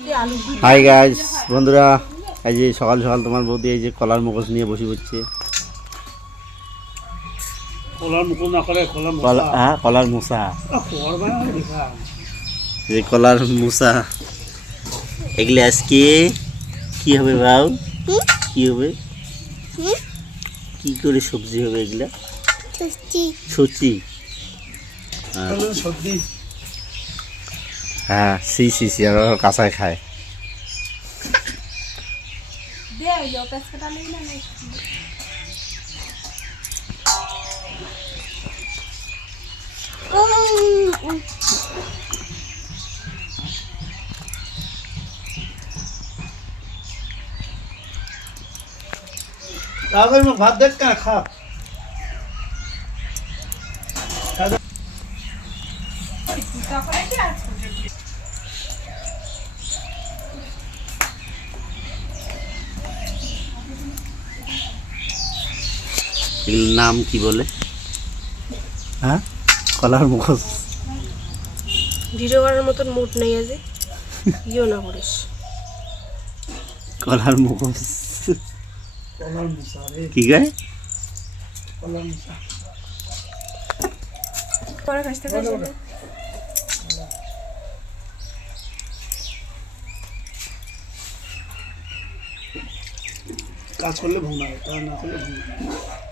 Hi guys বন্ধুরা এই যে সকাল সকাল তোমার বৌদি এই যে কলার মুখোশ নিয়ে বসে পড়ছে। কলার মুখ না করে কলার কলা হ্যাঁ কলার মুসা এই যে কলার মুসা এগুলো আজকে কি? হবে বাউ? কি? হবে? কি? করে সবজি হবে এগুলা? সবজি। সত্যি হ্যাঁ সি সি সি আর কাঁচায় খায়। তারপরে ভাত দেখ কেন খা। এগুলোর নাম কি বলে? হ্যাঁ? কলার মুখোশ ভিডিও করার মতন মুড নেই আজ। ইও না করিস। কলার মুখোশ কলার মুসা কি গায়? কলার মুসা পরে কাছতে কাজ করলে ভোঙা হবে কাজ না করলে ভোঙা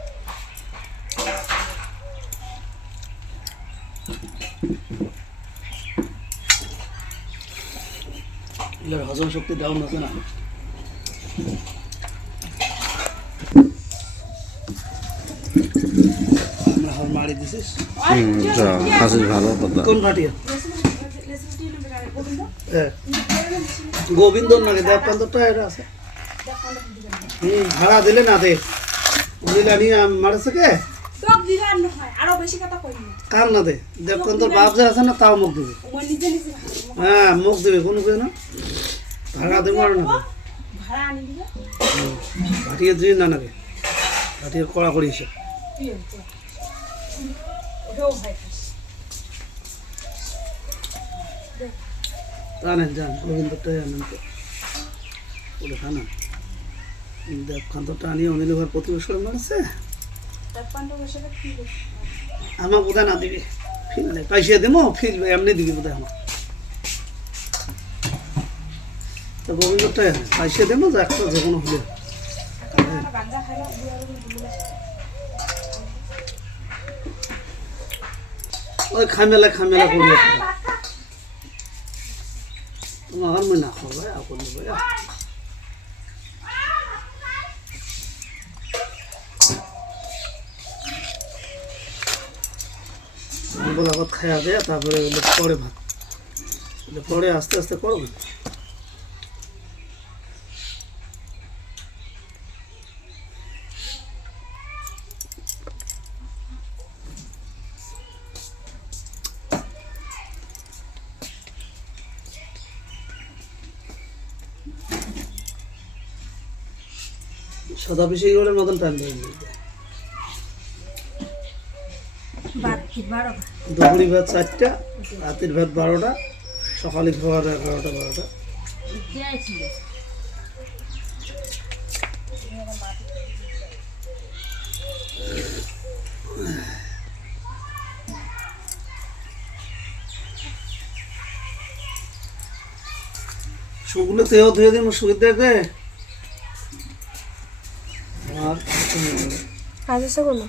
এগুলোর হজম শক্তি ডাউন আছে না? আমরা মারি দিছিস। হাসিস ভালো কথা। কোন ভাটিয়া গোবিন্দ নাকি দেবকান্তটা এটা আছে। ভাড়া দিলে না দে। দিলে মারেছে কে? সব দিলাম নহয় আরও বেশি কথা কইনি কার না দে দেবকান্তর বাপ যে আছে না তাও মুখ দিবে। মই নিজে নিজে হ্যাঁ মুখ দিবে কোনো কেউ না। ভাড়া দেবো আর না। দে ভাড়া আনি দিবে। ভাটিয়ে দিই না নাকি? ভাটিয়ে কড়া করি হয় জানেন জান গোবিন্দরটাই আনেন তো। ওটা খানা। দেবকান্তরটা আনিয়ে অনিল ঘর প্রতি বছর মারেছে আমার বোধহয় না দিবি ফিল নেই। পয়সা দেবো, ফিল এমনি দিবি বোধহয় আমার। তো গোবিন্দরটাই আনে পয়সা দেবো যে একটা যে কোনো হলে ওই খামেলা খামেলা করি তোমার আর মই না করলে ভাই খাইয়া দেয়া, তারপরে পরে ভাত। পরে আস্তে আস্তে করো না সাদা পিসি করে মতন টাইম দেয় দুপুরি ভাত চারটা রাতের ভাত বারোটা সকালে খাওয়ার এগারোটা বারোটা। শুকনো তেও ধুয়ে দিন সুবিধা দেখে আর কাজ আছে কোনো